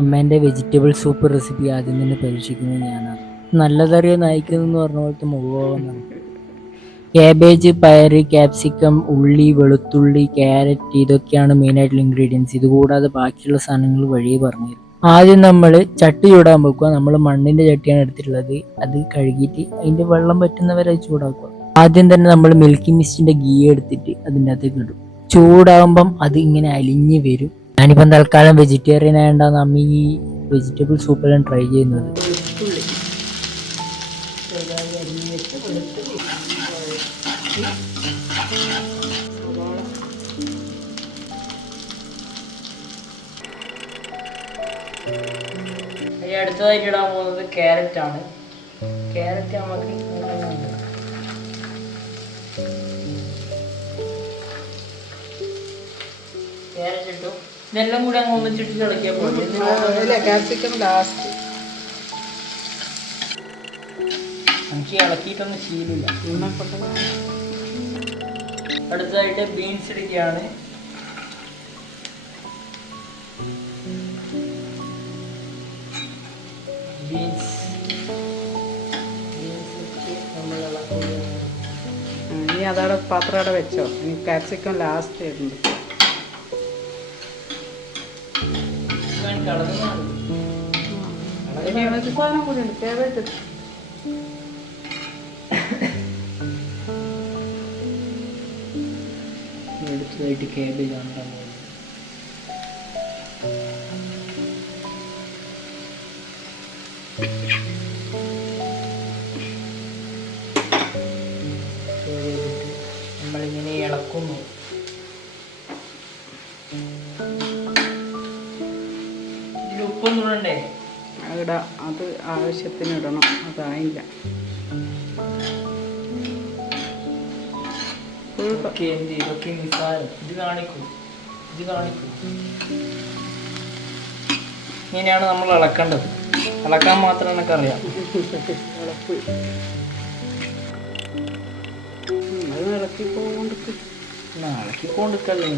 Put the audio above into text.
അമ്മേൻ്റെ vegetable soup recipe ആദ്യം തന്നെ പരീക്ഷിക്കുന്നത് ഞാനാണ്. നല്ലതറിയോ നയിക്കുന്നതെന്ന് പറഞ്ഞ പോലത്തെ മുഖഭാവം. കാബേജ്, പയർ, ക്യാപ്സിക്കം, ഉള്ളി, വെളുത്തുള്ളി, ക്യാരറ്റ് ഇതൊക്കെയാണ് മെയിനായിട്ടുള്ള ഇൻഗ്രീഡിയൻസ്. ഇതുകൂടാതെ ബാക്കിയുള്ള സാധനങ്ങൾ വഴിയെ പറഞ്ഞു. ആദ്യം നമ്മൾ ചട്ടി ചൂടാൻ വെക്കുക. നമ്മൾ മണ്ണിൻ്റെ ചട്ടിയാണ് എടുത്തിട്ടുള്ളത്. അത് കഴുകിയിട്ട് അതിൻ്റെ വെള്ളം പറ്റുന്നവരെ ചൂടാക്കുക. ആദ്യം തന്നെ നമ്മൾ മിൽക്കി മിസ്റ്റിൻ്റെ ഗീ എടുത്തിട്ട് അതിൻ്റെ അകത്തേക്ക് ഇടും. ചൂടാകുമ്പം അത് ഇങ്ങനെ അലിഞ്ഞ് വരും. ഞാനിപ്പം തൽക്കാലം വെജിറ്റേറിയൻ ആയതുകൊണ്ടാണ് അമ്മ ഈ വെജിറ്റബിൾ സൂപ്പെല്ലാം ട്രൈ ചെയ്യുന്നത്. അടുത്തതായിട്ട് ഇടാൻ പോകുന്നത് ക്യാരറ്റ് ആണ്. ക്യാരറ്റ് നമുക്ക് ക്യാരറ്റ് ഇട്ടു. ഇതെല്ലാം കൂടി അങ്ങ് ഒന്നിച്ചിട്ട് ഇളക്കിയാൽ പോലെ. Capsicum last. എനിക്ക് ഇളക്കിയിട്ടൊന്നും ശീലമില്ല. അടുത്തതായിട്ട് ബീൻസ് ഇടുകയാണ്. ഇനി അതവിടെ പാത്രം അവിടെ വെച്ചോ. ഇനി ക്യാപ്സിക്കം ലാസ്റ്റ് ഇടുന്നു. സാധനം കൂടി ഉണ്ട്. കേബേജ് അടുത്തതായിട്ട് കേബേജ് ആണ്. നമ്മളിങ്ങനെ ഇളക്കുന്നു. ഇതിൽ ഉപ്പൊന്നും ഇടണ്ടേ? ഇടാം. അത് ആവശ്യത്തിന് ഇടണം. അതായില്ല. ഇതൊക്കെ നിസ്സാരം. ഇത് കാണിക്കൂ. ഇങ്ങനെയാണ് നമ്മൾ ഇളക്കേണ്ടത്. ഇളക്കാൻ മാത്രം എനിക്കറിയാം. ഇളക്കിക്കൊണ്ടിരിക്കല്ലേ.